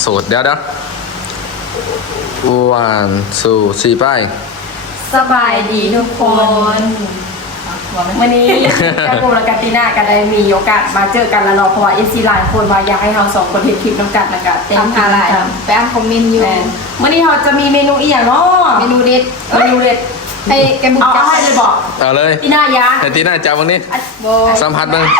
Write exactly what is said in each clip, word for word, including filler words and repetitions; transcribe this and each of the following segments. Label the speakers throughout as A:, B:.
A: สูตรเดี๋ยวเดี๋ยววันสู่สี่ป้าย
B: สบายดีทุกคนวันนี้กาโกและกาติน่าก็ได้มีโอกาสมาเจอกันแล้วเนาะเพราะว่าเอซีหลายคนว่าอยากให้เราสองคนเห็นคลิปน้ำกันแล้วก็เต็มที่หลายไปอ่านคอมเมนต์อยู่วันนี้เราจะมีเมนูอีกอย่างเนาะเมนูเด็ดเมนูเด็ดให้แกบุกเอาให้เลยบอก
A: เอาเลย
B: ติน่ายา
A: แต่ตีน่าจับวันนี้สัมผัสบ้าง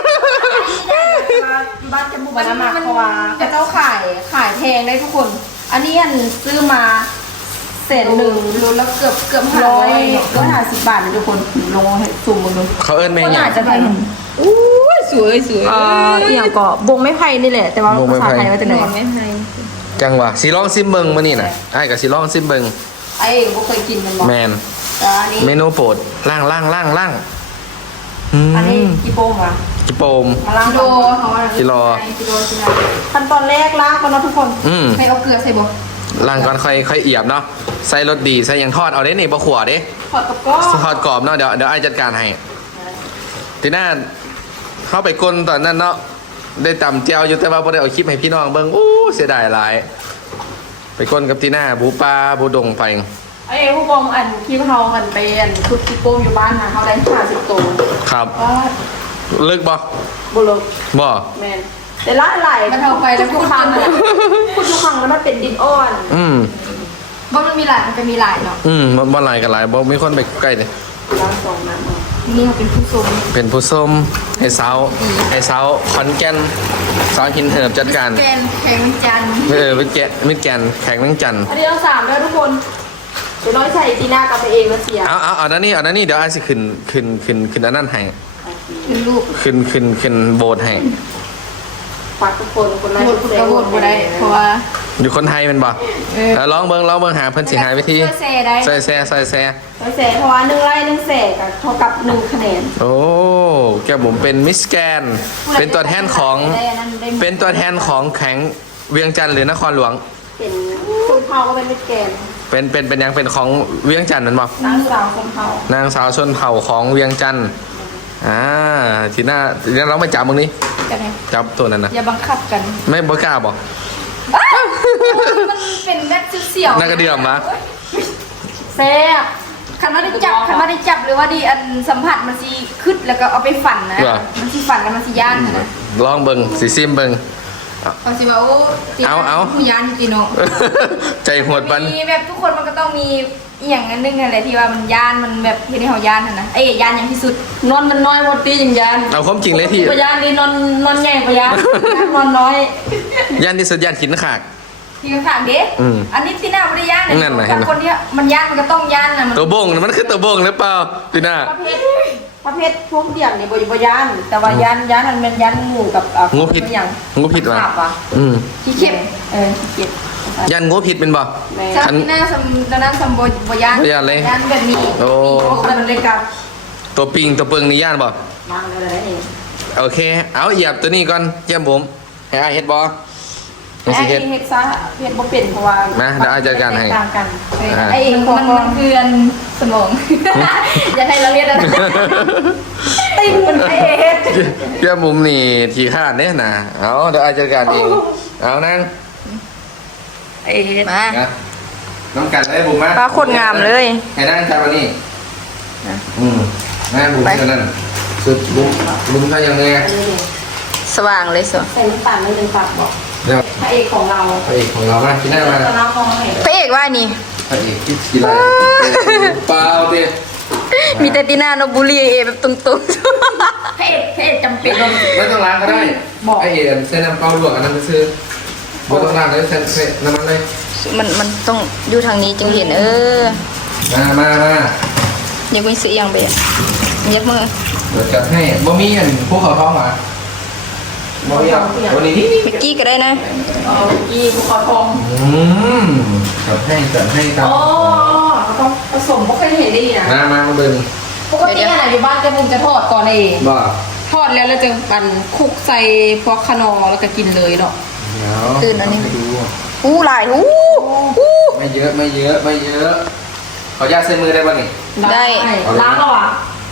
B: บ้านแกบุกบ้านมาเพราะว่าพระเจ้าขายขายแพงได้ทุกคน อันนี้อันซื้อมาเศษหนึ่งรู้แล้วเกือบเกือบร้อยร้อยห้าสิบบาทนะทุกคนลงให้สุ่มมึงดู
A: เขาเอิ้นเม
B: ก็
A: ย์
B: อาจจะเป็นอู้สวยสวยเอ่ออีหยังก็บงไม้ไผ่นี่แหละแต่ว่าภาษาไทยว่าจะไหนไม้ไผ่
A: จังหวะสีร้องซิมเบิงมานี่น่ะไอ้กับสีร้องซิมเบิง
B: ไอ้บ่เคยกินมันบ่
A: แมน
B: แต่อันนี้
A: เมนูโปรดล่างล่างล่างล่าง
B: อันนี้กี่โป้งวะ
A: จิโปม
B: มาล้างกิโลเขาว่า
A: กิโล
B: กิโลใช่ไหมขั้นตอนแรกล้างก่อนนะทุกคน
A: อืม
B: ให้เอาเกลือใส่บ่
A: ล่างก่อนค่อยค่อยเอียบเนาะใส่รสดีใส่ยังทอดเอาเด้นี่บะขวเด้
B: ทอดกับก้อ
A: ทอดกรอบเนาะเดี๋ยวเดี๋ยวไอ้จัดการให้ทีหน้าเข้าไปกลนตอนนั้นเนาะได้ตำเจียวอยู่แต่ว่าพอได้เอาคลิปให้พี่น้องเบิ่งอู้เสียดายหลาย ไปกลนกับทีหน้าบูปลาบูดงไป
B: ไอ้ผู้กองอันที่เขาอันไปอันคุดที่โป้งอยู่บ้านนะเขาได้ห้าสิบตัว
A: ครับ
B: ก็
A: ลึกบ่
B: บุรุษ
A: บ่
B: แมนแต่ละไหลมันเอาไปแล้วทุกครั้งคุณทุกครั้งแล้วมันเป็นดินอ่อน
A: อืม
B: เพราะมันมีหลายมันจะมีหลายเนาะ
A: อืมบ่บ่หลายกันหลายบ่มีคนไปใกล้เลย
B: ร้านสองน้ำนี่เขาเป็นผู้ชม
A: เป็นผู้ส้มให้สาวให้สาวขอนแก่นสาวหินเหิบจัดการ
B: แกนแข็งจัน
A: เออมิดแกะมิดแกนแข็งนังจันทร์
B: อันนี้เราสามแล้วทุกคนเดี๋ยวน้อยใส่ตีหน้ากับไปเองมาเสีย
A: เอาเอาเอาอันนี้เอาอันนี้เดี๋ยวไอ้สิขึ้นขึ้นขึ้นขึ้นอันนั้นให้
B: ขึ้นรูป
A: ขึ้นขึ้นขึ้นโบสถ์ให้
B: ฝากทุกคนคนไลค์คนกระโดดบ่ได้เพราะว่า
A: อยู่คนไทยแมันบ่แล้วร้องเบิ่งร้องเบิ่งหาเพิ่นสิหาวิธี
B: ช่วยแชร์ได้
A: ใส่แซ่ใส่แซ่
B: ช่วยแชร์เพราะว่าหนึ่งไลค์หนึ่งแชร์กับเท่ากับหนึ่งคะแนน
A: โอ้แกผมเป็นมิสแกนเป็นตัวแทนของเป็นตัวแทนของแข็งเวียงจันทร์หรือนครหลวง
B: เป็นคนเผาก็เป็นมิตรแกน
A: เป็นเป็นเป็นยังเป็นของเวียงจันทร์นั่นบ่
B: นางสาวคนเผาน
A: างสาวชนเผ่าของเวียงจันทร์อ่าทีหน้าทีหน้าเราไม่จับมึงนี้
B: กันไง
A: จับตัวนั้นนะ
B: อย่าบังคับกัน
A: ไม่บ่กล้าบอก
B: มันเป็นแบบเสี่ยว
A: น่ากระเดื่อมมะ
B: แซ่บคันว่าได้จับคันว่าได้จับหรือว่าดีอันสัมผัสมันสิขึ้นแล้วก็เอาไปฝันนะมันสิฝันแล้วมันสิย่านนะ
A: ลองเบิ่งสีซิมเบิ่ง
B: เอาสิว่าโอ้
A: เอาเอา
B: ผู้ย่านจริงเนาะ
A: ใจโหดปัน
B: มีแบบทุกคนมันก็ต้องมีอหย่างนั้นนึงอะไรที่ว่ามันย่านมันแบบที่ในเฮาย่านน่ะนะเอ้ยย่านอย่างที่สุดนอนมันน้อยหมดตีอย่างย่าน
A: เอาความจริงเลยที่
B: ปย่านนี่นอนนอนใหญ่กว่าย่านนอนน้อย
A: ย่านที่สุดย่านขินขาก
B: ที่ข้างๆเด้
A: อืม
B: อันนี้ที่หน้าไม่ได้ย่าน
A: นั่นน่ะ
B: แต่คนที่มันย่านมันก็ต้องย่านน่ะมัน
A: ตัวบงน่ะมันคือตัวบงหรือเปล่าทีหน้า
B: ประเภทประเภทพวกเดี่ยงนี่บ่บ่ย่าน แต่ว่าย่านย่านมันเป็นย่านหมู่กับอ่ะ
A: งูผิด
B: อย่าง
A: งูผิดว่ะ
B: ขาบอ่ะ
A: อืม
B: ขี้เข็บเออขี้เข็บ
A: ย่านงูผิดเป็นบ่
B: จากที่หน้าสำตอนนั้นสำบ่บ่ย่าน
A: บ่ย่านเลย
B: ย่านแบบนี้
A: โอ้
B: มันเลยกับ
A: ตัวปิงตัวเปิงนี่ย่านบ่
B: วางเลยนะนี่
A: โอเค เอาเหยียบตัวนี้ก่อนเยี่ยมผมให้อายเฮ็ดบ่ให้
B: ไอ้
A: สิเฮ็ด
B: เฮ็ดซะเฮ็ดบ่เป็นเพราะว่า
A: นะเดี๋ยวอาจารย์จัดการให้
B: แตต่างกัน
A: อ่า
B: ไอ้มันมันเกลือนสมอง อย่าให้เราเรียนอะไรติ้งมันไอ้เฮ็ด
A: เยี่ยมผมนี่ที่คาดเนี่ยนะเอาเดี๋ยวอายจัดการเองเอานั่ง
B: ไอ้เฮ็ดมา
A: นะน้องกันได้บุ๋มมา
B: ปลาโคตรงามเลย
A: ให้นั่งจับอันนี้อืมนั่งบุ๋มเท่านั้นสุดบุ๋มบุ๋มทำยังไง
B: สว่างเลยสิใส่น้ำตาลไม่เลยฝากบอก
A: เดี๋ยว
B: พระเอกของเรา
A: พระเอกของเรามาที่หน้ามา
B: ตอนเรามองเห็น
C: พระเอกว่านี่
A: พระเอกที่กีฬาเปล่าเดีย
C: มีแต่ตีน่าโนบุรีเอแบบตรง
B: พระเอกพระเอกจำเป็น
A: ไม่ต้องล้างก็ได้ไอเอ็นเส้นน้ำเปล่าลวกอันนั้นไปซื้อไม่ต้องล้างเลยเส้นเส้นน้ำมันเลย
C: ๆมันมันต้องอยู่ทางนี้จึงเห็นเออ
A: มามามา
C: อยากไปซื้ออย่างเบียยกมือ
A: เดี๋ยวจัดให้บ่มีอันพวกเขาท้องมาบ่มีอ่ะวันนี้นี่
C: เมื่อกี้ก็ได้นะ
B: เอาอีภูเขาทอง
A: อืมจัดให้จัดให้ครับ
B: อ๋อเขาต้องผสมไม่เคยเห็นได้นะ
A: มามามาเบิ่ง
B: ปกติอะไรอยู่บ้านจะมุงจะทอดก่อนเอง
A: บ่
B: ทอดแล้วเราจะปั่นคลุกใส่พวกขนอแล้วก็กินเลยเนาะ
A: เดี๋ยว
C: ตื่นอันนี้
A: ให้ดู
C: อู้หลายอู้อู้
A: ไม่เยอะไม่เยอะไม่เยอะขออนุญาตใส่มือได้ป่ะนี่
C: ได้
B: ล้างแล้วอ่ะ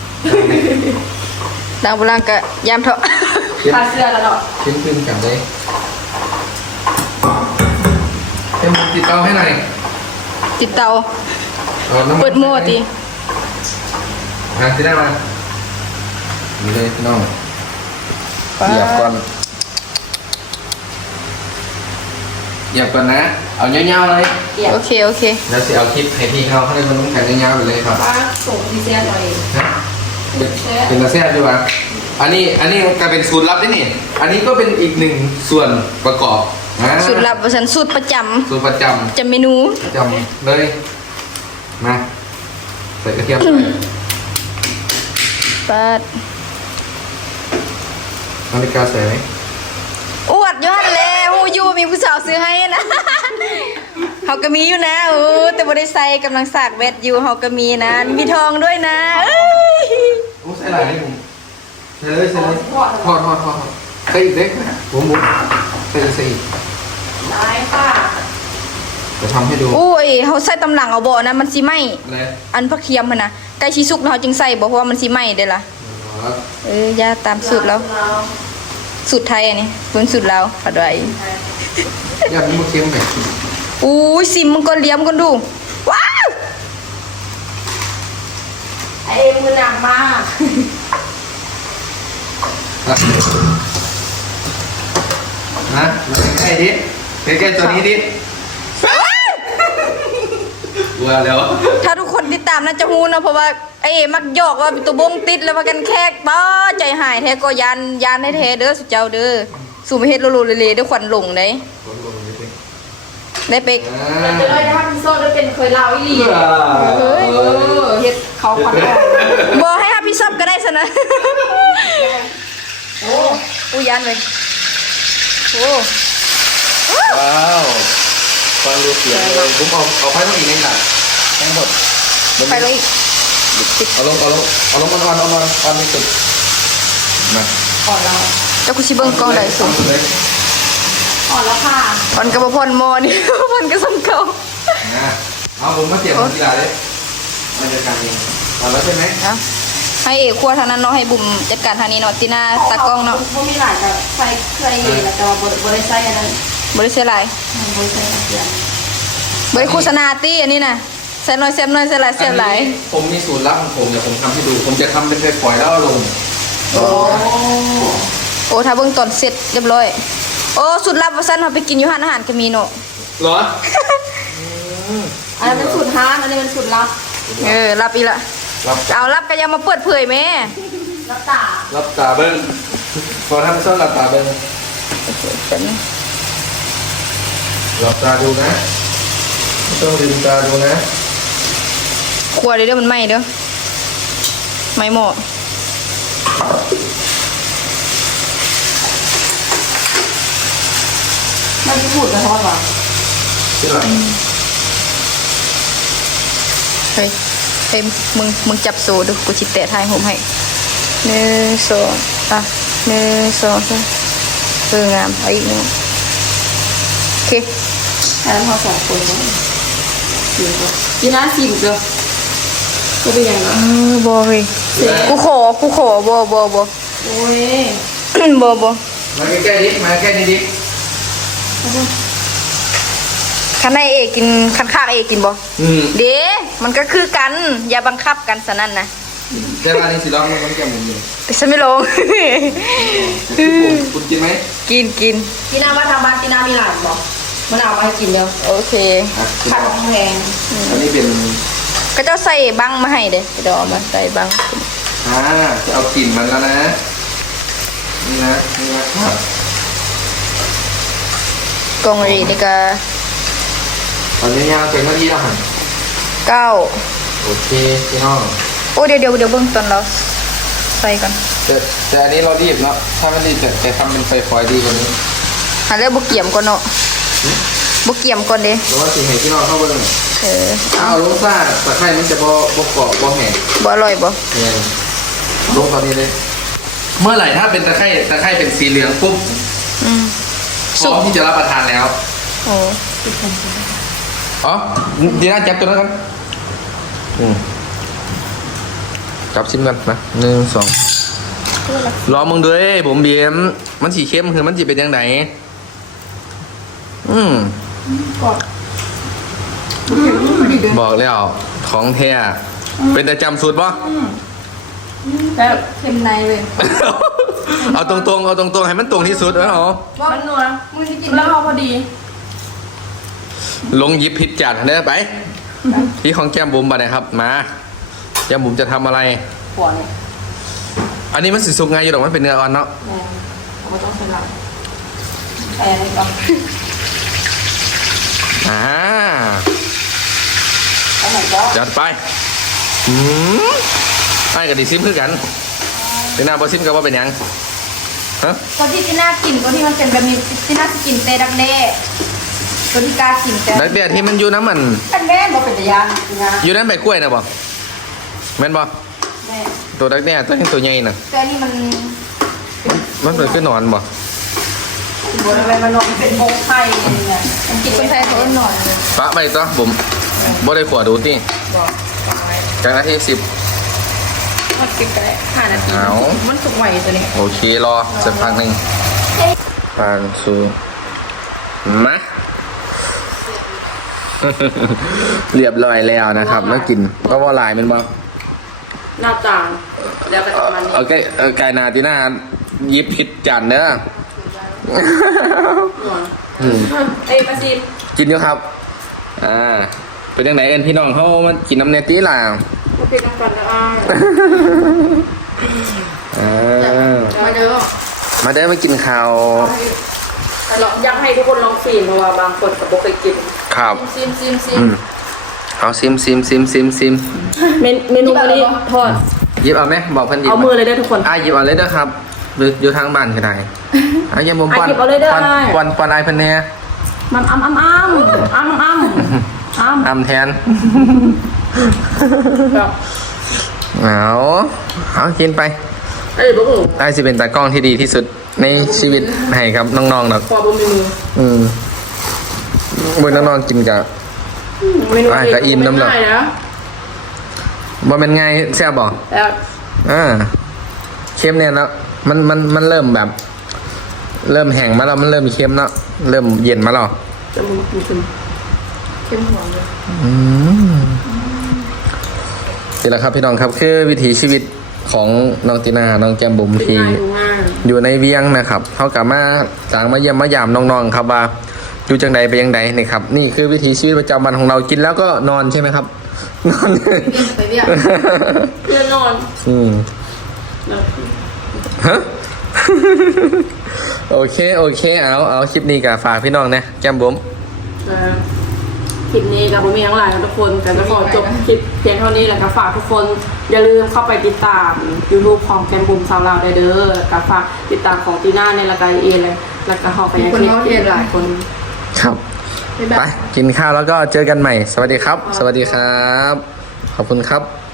C: ดังโบราณก็ยามเถอะ
A: เช็ด
B: ทาเสื้อแล้วเนาะ
A: เช็ดขึ้นกันเลยมติดเตาให้หน่อย
C: ติดเตา
A: อาน้ำมัน
C: เปิดโหมดดิ
A: หาที่ได้มานี่เลยพี่น้องเหยียบก่อนเหยียบก่อนนะเอาเงี้ยวๆเลย
B: เดี๋ยว
C: โอเคโอเค
A: แล้วสิเอาคลิปให้พี่เขาให้มันต้องแข่งเงี้ยวๆไปเลยครับ
B: ว่าส่งดีเซลหน่อย
A: นะเป็นกระแสดีกว่าอันนี้อันนี้กลายเป็นสูตรลับนี่นี่อันนี้ก็เป็นอีกหนึ่งส่วนประกอบนะ
C: สูตรลับว่าฉันสูตรประจ
A: สูตรประจ
C: ำจำเมนู
A: ำประจำเลยมาใส่กระเทียมไป
C: ปัด
A: นาฬิกาใส่ไหม
C: อวดยอดเลยมูยูมีผู้สาวซื้อให้นะ เขาก็มีอยู่นะโอ้แต่บ่ได้ใส่กำลังสากเวทอยู่เขาก็มีนะมีทองด้วยนะเอ้ย
A: โอ้ใส่หลายเลยผมใส่เลยใส่เลยทอดทอดทอดทอดใส่อีกเด็กผมผมใส่ใส่อีก
B: ได้ค่ะ
A: จะทำให้ดู
C: โอ้ยเขาใส่ตำหลังเอาบ่นะมันสิไหม
A: อะไร
C: อันผักเทียมหั่นนะใกล้ชิสุกแล้วเขาจึงใส่บ่เพราะว่ามันสิไหมเด้ล่ะ
A: อ๋อ
C: เออย่าตามสูตรแล้ว
B: เรา
C: สูตรไทยอันนี้เป็นสูตรลาวผัดไว้
A: ยามีมะเขือไหม
C: อู้ยซิมมันก็เลี้ยมกันดูว้าว
B: ไอเอ็มมือหนักมาก
A: นะมาใกล้ๆดิใกล้ๆตัวนี้ดิกลัวแล้ว
C: ถ้าทุกคนติดตามน่าจะฮู้นะเพราะว่าไอ้เอมักหยอกว่าตัวบงติดแล้วมากันแคกป้าใจหายแท้ก็ยานยานให้แท้เด้อสุเจ้าเด้อสู่ประเฮ็ดโลโลเลๆด้วยขวัญหลงได้ได้เป็ก
B: มันจะเลยถ้าพี่โซ่ได้เป็นเคยเล่าอีหลี
A: เฮ้ย
B: เออเฮ็ดเขาขวัญอ่อน
C: บ่ให้ฮับพี่ซับก็ได้ซะนะ โอ้อู้ยานเลยโอ้
A: ว้าวฟังดูเสียงเลยผมเอาเอาไฟต้องอีกนิดหน่อยทั้งหมด
C: ไปเลยอีก
A: เอาลงเอาลงเอาลงมันอ่อนอ่อนอ่อนอ่อนที่สุดมา
B: อ่อนแล้ว
C: เจ้ากูสิเบิ่งกล้องได้สูง
A: เลย
B: อ่อนแล้วค่ะ
C: มันก็บ่พรหมอนี่ มันก็สำเก่า
A: นะเอาผมมาเสียบกีฬาเลยมาจัดการเองเอาแล้วใช่ไหม
C: เอ้าให้เอกครัวทางนั้นเนาะให้บุ๋มจัดการทางนี้เนาะติหน้าตากล้องเนาะ
B: เขามีหลายกับใส่ใส่เยแล้วแต่ว่าบริใส่อันนั้น
C: บ่ได้เสียหลาย
B: บริใส่กระเทียม
C: บ่ได้โฆษณาติอันนี้น่ะใส่น้อยแซ่บน้อยใส่หลายแซ่บหลาย
A: ผมมีสูตรลับของผมเดี๋ยวผมทำให้ดู ผมจะทำเป็นไฟฝอยแล้วเอาลง
B: โอ้
C: โอ้ถ้าเบิ่งตอนเสร็จเรียบร้อยโอ้สุดลับว่าซั่นเฮาไปกินอยู่ร้านอาหารก็มีเนาะ
A: เหรอ
B: อันนั้นเป็นสูตรฮานอันนี้เป็นสูตรลับ
C: เออรับอีละ
A: รับ
C: เอารับก็อยังมาเปิดเผยแม่
B: รับตา
A: รับตาเบิ้งพอทำซ่อนหลับตาเบิ้ง
C: เป็น
A: หลับตาดูนะไม่ต้องลืมตาดูนะ
C: ครัวเด้อเด้อมันไหม้เด้อไหม้หม้อ
B: มันจะพูดกระท้อนวะ
A: ใช่ไหม
C: เฮ้ยเฮ้ยมึงมึงจับโซ่ดูกูสิแตะทายผมให้หนึ่งสองอ่ะหนึ่งสองสามเอองามเอาอีกหนึ่งโอเค
B: อันนั้นพอสองคนเนาะสี่คนยีน่าสี่เดียวก็เป็นอย่างนั้
C: เอน อบอเฮ้ยกูขอกูขอบอบอบอ
B: โอ้ย
C: บอบอ
A: มาใกล้ๆดิมาใกล้ๆดิ
C: คันในเอกกินคันข้างเอกกินบอ
A: อืม
C: เด้มันก็คือกัน อย่าบังคับกันสนั่นนะ
A: แต่ว่านี่สิร้องมันแก้มมึงอยู่
C: แต่ฉันไม่ลง
A: คุณกินไหม
C: กินกิน
B: กีน่ามาทำบ้านกีน่ามีหลานบอกมันเอามาให้กินเดียว
C: โอเค
A: อ่ะ
B: ผัดแพง
A: อันนี้เป็น
C: ก็เจ้าใส่บังมาให้เด้เดี๋ยวเอามาใส่บัง
A: อ่าจะเอากลิ่นมันแล้วนะ นี่นะ นี่นะครับ
C: กองรีนี่ก็
A: ตอนนี้ยาวเป็นหน้าที่แล้วหัน
C: เก้า
A: โอเคพี่น้อง
C: โอ้เดี๋ยวเดี๋ยวเดี๋ยวเบิ่งตอนเราใส่ก่อน
A: แต่แต่อันนี้เรารีบเนาะ ถ้าไม่รีบจะจะทำเป็นไฟฟอยดีกว่านี้
C: หาแล้วบุกเกี่ยมก่อนเนาะบุกเกี่ยมก่อนเด้
A: หรือว่าสิ่งไหนที่เราเข้าเบิ้ง
C: เออ
A: ถ้าเอาลงซ่าตะไคร้มันจะบ่บ่เกาะบ่แห้ง
C: บ่อร่อยบ่
A: เนี่ยลงตอนนี้เลย เมื่อไหร่ถ้าเป็นตะไคร้ตะไคร้เป็นสีเหลืองปุ๊บ
C: อืม
A: พร้อมที่จะรับประทานแล้ว
C: โอ้
A: อ๋อดีน่าจับตัวนั้นกันอืมจับชิมกันนะหนึ่งสองรอมึงด้วยผมเบียมมันสีเข้มคือมันจีเป็นยังไงอืม
B: กด
A: บอกแล้วของแท้เป็นแต่จำสูตรปะ
B: แบบ
C: เค็มในเลย
A: เอาตรงๆเอาตรงๆให้มันตรงที่สุดนะเหรอ
B: ว่ามันนัว
C: มึงจะกิน
B: แล้วเอาพอดี
A: ลงหยิบผิดจานได้ไป ที่ของแก้มบุ๋มมาเลยครับมาแก้มบุ๋มจะทำอะไร
B: หัวเนี่ย
A: อันนี้มันสิสุกไงอยู่หรอกมันเป็นเนื้ออ่อนเนาะ
B: แม่ผมก็ต้องใช้หลังแอนนี่ก่อน
A: อ่า
B: เอาไหนก็
A: จัดไปอืมไอ้กับดิซิมคือกันเป็นหน้าบอซิมกับว่าเป็นหยังฮะ
C: ตัวที่ที่น่ากินตัวที่มันเป็นแบบนี้ที่น่ากินเตดักเด้ตัวที่กล้ากินแต่
A: นักเดียที่มันอยู่น้ำมัน
B: เป็นแม่บอกเป็นตะยานนะ
A: อยู่น้ำใบกล้วยนะบอแม่นบอ
B: แม่
A: ตัวนักเดียตัวนี้ตัวใหญ่น่ะ
C: แต่นี่มัน
A: มันเป็นขึ้นนอนบอบ
B: นอะไรมันนอนเป็นโบกไข่เนี่ย
C: มันกินคนไทยเขาเอิ้นหน่อยเลย
A: ปะไปต่อบุ๋มบ่ได้ขวดดูนี่
B: บอกไป
A: จากนาทีสิบ
B: มันกินไปห้านาที
A: เอา
B: มันสุกไหวตัวนี้
A: โอเครอสักพักหนึ่งปานซูมา เรียบร้อยแล้วนะครับ แล้วกินก็ว่าลายมันบ่
B: หน้าต่างแล้วก็ประมาณนี้
A: โอเคเออไก่นาทีหน้ายิบผิดจานเด้อ
B: หัว
A: อืม
B: เอ้ยปลาซิม
A: กินอยู่ครับ อ่า เป็นยังไงเอ็นพี่น้องเขามากินน้ำเนตีล่ะ
B: โอเคต้องกันนะอ้าย
A: อ่า
B: มาเด้อ
A: มาได้มากินข้าว
B: แต่ลองอยากให้ทุกคนลองฟีนเพราะว่าบางคนก็บ่เคยกิน
A: ครับ
C: ซิมซิมซิม
A: อืมเอาซิมซิมซิมซิมซิม
B: เมนเมนูวันนี้ทอด
A: หยิบเอาไหมบอกเพิ่นหยิบ
B: เอามือเลยได้อทุกคน
A: อ่ะหยิบเอาเลยเด้อครับหรืออยู่ทางบ้านก็ได้อ่ะอยังผม
B: อ่ะ
A: ปอน
B: หยิบเอาเลยเด้อ
A: ปอน
B: ได้
A: ปอนปอนไอเพิ่นแน่
B: มันอ้ำอ้ำอ้ำอ้ำอ้ำอ้ำ
A: ทำแทน
B: แบบ
A: เอาเอากินไป
B: เอ้ยบุ้ง
A: ได้สิเป็นตากล้องที่ดีที่สุดในชีวิตให้ครับน้องๆดอก
B: พอบุ้งมีมือ
A: อืมเมื่อน้องๆกินกับ
B: เมนู
A: อ่ะก็อิ่มน้ำหนัก
B: ง่ายนะ
A: ว่าเป็นไงแซ่บบ่
B: แล้ว
A: อ่าเค็มเนี่ยแล้วมันมันมันเริ่มแบบ เริ่มแห้งมาแล้วมันเริ่มเค็มแล้วเริ่มเย็นมาแล้ว
B: จะมึงกินซึมเข้มหัวเลย
A: อืมนี่แหละครับพี่น้องครับคือวิถีชีวิตของน้องตินาน้องแก้มบุ๋ม
B: เป็น
A: ที่
B: ง่ายดูง่าย
A: อยู่ในเวียงนะครับเขากลับมาจางมาเยี่ยมมายามน้องๆครับว่าอยู่จังใดไปยังใดนี่ครับ นี่คือวิถีชีวิตประจำวันของเรากินแล้วก็นอนใช่ไหมครับ นอน
C: ไปเรียก
B: เพื่อนนอน
A: อืม
B: แล้ว
A: ฮะ โอเคโอเคเอาเอาคลิปนี้กับฝากพี่น้องนะแก้มบุ๋ม
B: แล้วคลิปนี้กับผมมีทั้งหลายนะทุกคนแต่จะขอจบคลิปเพียงเท่านี้แหละก็ฝากทุกคนอย่าลืมเข้าไปติดตาม YouTube ของแกมบุมสาวลาวได้เด้อแล้วก็ฝากติดตามของตีน่าในรายการเอเลยแล้วก็เข้าไปยังคลิปหลายคน
A: ครับ ไปกินข้าวแล้วก็เจอกันใหม่ สวัสดีครับ สวัสดีครับ ขอบคุณครับ